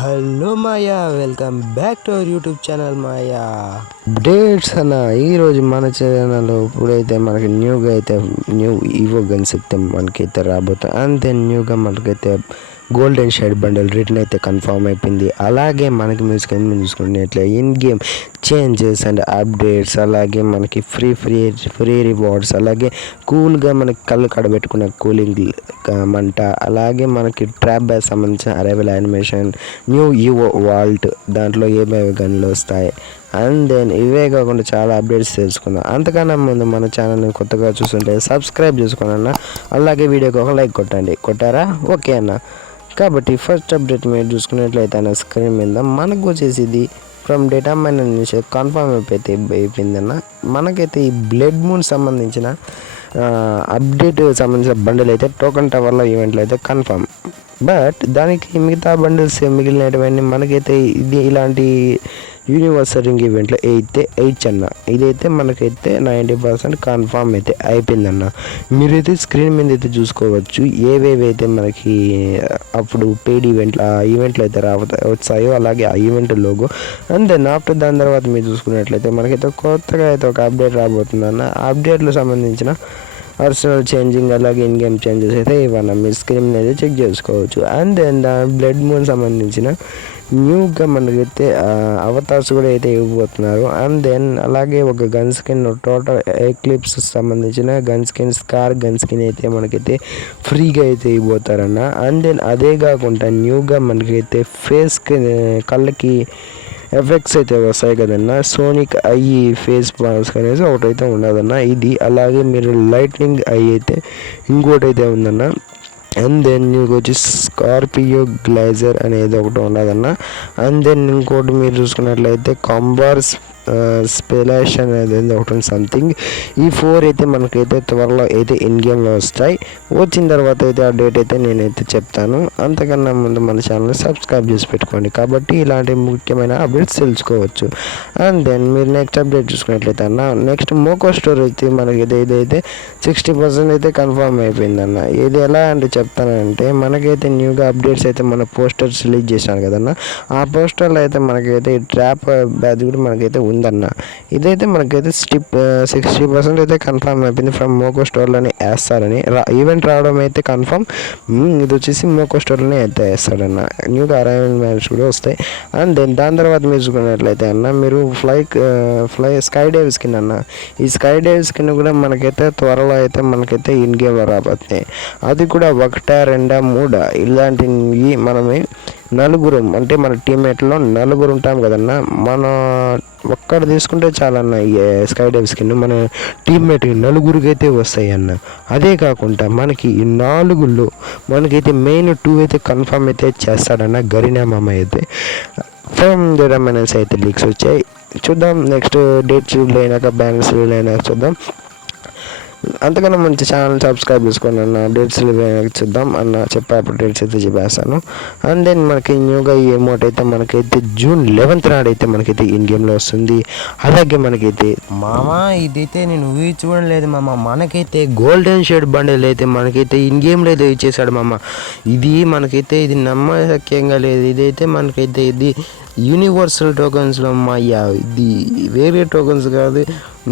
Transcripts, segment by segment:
Hello Maya, welcome back to our YouTube channel Maya updates అన్న. ఈరోజు మన ఛానల్లో ఇప్పుడైతే మనకి న్యూగా అయితే న్యూ ఈవో గన్స్ అయితే మనకైతే రాబోతుంది. అంతే న్యూగా మనకైతే గోల్డెన్ షేడ్ బండల్ రిటర్న్ అయితే కన్ఫర్మ్ అయిపోయింది. అలాగే మనకి మీరు స్క్రీన్ మీద చూసుకున్నట్లే in game changes and updates, అలాగే మనకి ఫ్రీ రివార్డ్స్, అలాగే కూల్గా మనకి కళ్ళు కడబెట్టుకున్న కూలింగ్ మంట, అలాగే మనకి ట్రాప్ బ్యాగ్ సంబంధించిన arrival animation, new evo vault, దాంట్లో ఏమేమి గన్లు వస్తాయి, అండ్ దెన్ ఇవే కాకుండా చాలా అప్డేట్స్ తెలుసుకుందాం. అంతకన్నా ముందు మన ఛానల్ని కొత్తగా చూస్తుంటే సబ్స్క్రైబ్ చేసుకోండి అన్న, అలాగే వీడియోకి ఒక లైక్ కొట్టండి. కొట్టారా? ఓకే అన్న. కాబట్టి ఫస్ట్ అప్డేట్ మీరు చూసుకున్నట్లయితే అన్న స్క్రీన్ మీద మనకు వచ్చేసి ఇది ఫ్రమ్ డేటా మైనర్ నుంచి కన్ఫర్మ్ అయిపోయిందన్న. మనకైతే ఈ బ్లడ్ మూన్ సంబంధించిన అప్డేట్ సంబంధించిన బండిల్ అయితే టోకన్ టవర్లో ఈవెంట్లు అయితే కన్ఫర్మ్. బట్ దానికి మిగతా బండిల్స్ మిగిలినటువంటి మనకైతే ఇది ఇలాంటి యూనివర్సల్ రింగ్ ఈవెంట్లో అయితే అన్న. ఇదైతే మనకైతే 90% కన్ఫామ్ అయితే అయిపోయిందన్న. మీరైతే స్క్రీన్ మీద అయితే చూసుకోవచ్చు ఏవేవైతే మనకి అప్పుడు పెయిడ్ ఈవెంట్లు అయితే వచ్చాయో, అలాగే ఆ event logo. And then after దాని తర్వాత మీరు చూసుకున్నట్లయితే మనకైతే కొత్తగా అయితే ఒక అప్డేట్ రాబోతుందన్న. అప్డేట్లకు సంబంధించిన పర్సనల్ చేంజింగ్, అలాగే ఇన్ గేమ్ చేంజెస్ అయితే ఇవన్న మీరు స్క్రీన్ అయితే చెక్ చేసుకోవచ్చు. అండ్ దెన్ బ్లడ్ మూన్ సంబంధించిన న్యూగా మనకైతే అవతార్స్ కూడా అయితే ఇవ్వబోతున్నారు. అండ్ దెన్ అలాగే ఒక గన్ స్కిన్, టోటల్ ఎక్లిప్స్ సంబంధించిన gun skin, scar gun skin అయితే మనకైతే ఫ్రీగా అయితే ఇవ్వబోతారన్న. అండ్ దెన్ అదే కాకుండా న్యూగా మనకైతే కళ్ళకి ఎఫెక్ట్స్ అయితే వస్తాయి కదన్నా, సోనిక్ ఐ ఫేస్ మాస్క్ అనేది ఒకటైతే ఉండదన్న ఇది. అలాగే మీరు లైట్నింగ్ ఐ అయితే ఇంకోటి అయితే ఉందన్న. అండ్ దెన్ మీకు వచ్చి స్కార్పియో గ్లైజర్ అనేది ఒకటి ఉండదన్న. అండ్ దెన్ ఇంకోటి మీరు చూసుకున్నట్లయితే కాంబార్స్ స్పెలాష్ అనేది ఒకటి సంథింగ్. ఈ 4 అయితే మనకైతే త్వరలో అయితే ఇన్ గేమ్లో వస్తాయి. వచ్చిన తర్వాత అయితే ఆ డేట్ అయితే నేనైతే చెప్తాను. అంతకన్నా ముందు మన ఛానల్ని సబ్స్క్రైబ్ చేసి పెట్టుకోండి, కాబట్టి ఇలాంటి ముఖ్యమైన అప్డేట్స్ తెలుసుకోవచ్చు. అండ్ దెన్ మీరు నెక్స్ట్ అప్డేట్ చూసుకున్నట్లయితే అన్న, నెక్స్ట్ మోకో స్టోర్ అయితే మనకి ఇదైతే 60% అయితే కన్ఫర్మ్ అయిపోయిందన్న. ఇది ఎలా అంటే చెప్తానంటే, మనకైతే న్యూగా అప్డేట్స్ అయితే మన పోస్టర్స్ రిలీజ్ చేశాను కదన్న. ఆ పోస్టర్లో అయితే మనకైతే ఈ ట్రాప్ బ్యాచ్ కూడా మనకైతే ఉందన్న. ఇదైతే మనకైతే 60% అయితే కన్ఫర్మ్ అయిపోయింది. ఫ్రమ్ మోకో స్టోర్లోనే వేస్తారని ఈవెంట్ రావడం అయితే కన్ఫర్మ్. ఇది వచ్చేసి మోకో స్టోర్లోనే అయితే వేస్తాడన్న. న్యూగా అరైవల్మెంట్స్ కూడా వస్తాయి. అండ్ దెన్ దాని తర్వాత మీరు చూసుకున్నట్లయితే అన్న, మీరు స్కై డైవ్ స్కిన్ అన్న. ఈ స్కై డైవ్ స్కిన్ కూడా మనకైతే త్వరలో అయితే మనకైతే ఇన్ గేమ్లో రాబోతుంది. అది కూడా 1, 2, 3 ఇలాంటివి మనమే నలుగురు, అంటే మన టీమ్మేట్లో నలుగురు ఉంటాం కదన్నా. మన ఒక్కడ తీసుకుంటే చాలన్న ఈ స్కై డైవ్ స్కిన్ మన టీమ్మేట్కి నలుగురికి అయితే వస్తాయి అన్న. అదే కాకుండా మనకి ఈ 4లో మనకైతే మెయిన్ 2 అయితే కన్ఫర్మ్ అయితే చేస్తాడన్న గరీనా మామ అయితే. ఫ్రమ్ డేటా మైనర్స్ అయితే లీక్స్ వచ్చాయి. చూద్దాం నెక్స్ట్ డేట్స్ అయినాక, బ్యానర్స్ అయినాక చూద్దాం. అంతకన్నా మంచి ఛానల్ సబ్స్క్రైబ్ చేసుకోండి అన్న. డేట్స్ చూద్దాం అన్న, చెప్పేప్పుడు డేట్స్ అయితే చెప్పేస్తాను. అండ్ దెన్ మనకి న్యూగా ఈ అమౌంట్ అయితే మనకైతే June 11th నాడు అయితే మనకైతే ఇన్ గేమ్లో వస్తుంది. అలాగే మనకైతే ఇదైతే నేను ఊహించుకోవడం లేదు మామ, మనకైతే గోల్డెన్ షేడ్ బండిల్ అయితే మనకైతే ఇన్ గేమ్లో అయితే ఇచ్చేసాడు మామ. ఇది మనకైతే ఇది నమ్మశక్యంగా లేదు. ఇదైతే మనకైతే ఇది యూనివర్సల్ టోకన్స్లో అయ్యా, ఇది వేరే టోకన్స్ కాదు,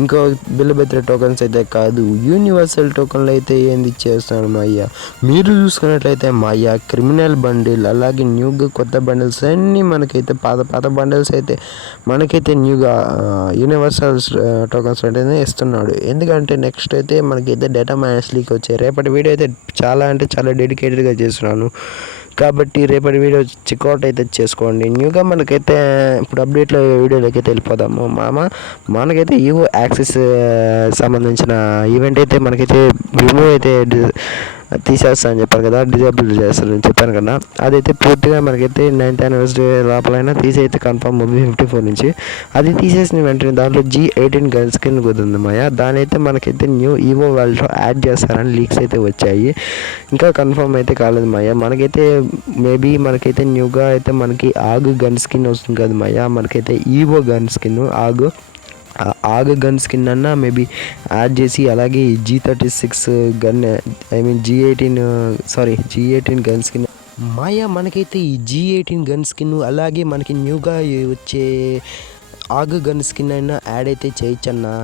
ఇంకో బిల్లబెత్ర టోకన్స్ అయితే కాదు, యూనివర్సల్ టోకన్లు అయితే ఏంది ఇచ్చేస్తున్నాడు మా అయ్యా. మీరు చూసుకున్నట్లయితే మా అయ్యా క్రిమినల్ బండిల్, అలాగే న్యూగా కొత్త బండిల్స్ అన్నీ మనకైతే పాత బండిల్స్ అయితే మనకైతే న్యూగా యూనివర్సల్ టోకన్స్ అయితే ఇస్తున్నాడు. ఎందుకంటే నెక్స్ట్ అయితే మనకైతే డేటా మైనస్ లీక్ వచ్చాయి. రేపటి వీడియో అయితే చాలా అంటే చాలా డెడికేటెడ్గా చేస్తున్నాను, కాబట్టి రేపటి వీడియో చెక్అవుట్ అయితే చేసుకోండి. న్యూగా మనకైతే ఇప్పుడు అప్డేట్లో వీడియోలోకి అయితే వెళ్ళిపోదాము మామ. మనకైతే ఈవో యాక్సెస్ సంబంధించిన ఈవెంట్ అయితే మనకైతే రిమూవ్ అయితే తీసేస్తా అని చెప్పాను కదా, డిజేబుల్ చేస్తారని చెప్పాను కదా. అదైతే పూర్తిగా మనకైతే 9th anniversary లోపలైనా తీసైతే కన్ఫర్మ్ Mobi 54 నుంచి. అది తీసేసిన వెంటనే దాంట్లో G18 గన్ స్కిన్ కుదిరింది మాయా. దాని అయితే మనకైతే న్యూ ఈవో వరల్డ్లో యాడ్ చేస్తారని లీక్స్ అయితే వచ్చాయి. ఇంకా కన్ఫర్మ్ అయితే కాలేదు మాయా. మనకైతే మేబీ మనకైతే న్యూగా అయితే మనకి ఆగు గన్ స్కిన్ వస్తుంది కదా మాయా. మనకైతే ఈవో గన్ స్కిన్ ఆగు గన్ స్కిన్ అన్న మేబీ యాడ్ చేసి, అలాగే G36 gun, G18 gun skin మాయా మనకైతే ఈ G18 గన్ స్కిన్ అలాగే మనకి న్యూగా వచ్చే ఆగ్ గన్ స్కిన్ అయినా యాడ్ అయితే చేయొచ్చన్నా.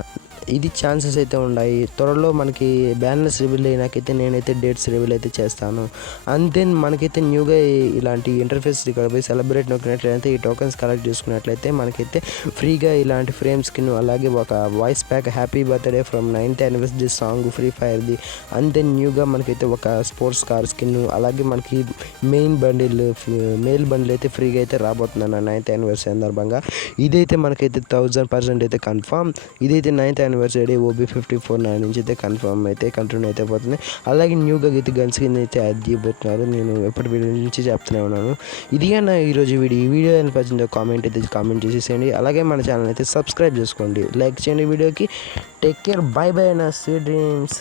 ఇది ఛాన్సెస్ అయితే ఉన్నాయి. త్వరలో మనకి బ్యానర్స్ రివీల్ అయినాకైతే నేనైతే డేట్స్ రివీల్ అయితే చేస్తాను. అండ్ దెన్ మనకైతే న్యూగా ఇలాంటి ఇంటర్ఫేస్ ఇక్కడ పోయి సెలబ్రేట్ నొక్కినట్లయితే ఈ టోకెన్స్ కలెక్ట్ చేసుకున్నట్లయితే మనకైతే ఫ్రీగా ఇలాంటి ఫ్రేమ్ స్కిన్ అలాగే ఒక voice pack happy birthday from 9th anniversary song free ఫైర్ది. అండ్ దెన్ న్యూగా మనకైతే ఒక స్పోర్ట్స్ కార్ స్కిన్ అలాగే మనకి మెయిన్ మెయిల్ బండిల్ అయితే ఫ్రీగా అయితే రాబోతున్నాను 9th యానివర్సరీ సందర్భంగా. ఇదైతే మనకైతే 1000% అయితే కన్ఫామ్. ఇదైతే 9th యానివర్సరీ OB54 నుంచి అయితే కన్ఫర్మ్ అయితే కంటిన్యూ అయితే పోతుంది. అలాగే న్యూగా అయితే గన్స్ కింద అయితే యాడ్ చేయబోతున్నారు. నేను ఎప్పటి వీడియో నుంచి చెప్తూనే ఉన్నాను. ఇది నా ఈరోజు వీడియో. ఈ వీడియో అనిపించిందో కామెంట్ అయితే కామెంట్ చేసేసేయండి. అలాగే మన ఛానల్ అయితే సబ్స్క్రైబ్ చేసుకోండి, లైక్ చేయండి వీడియోకి. టేక్ కేర్, బై బై నా స్వీట్ డ్రీమ్స్.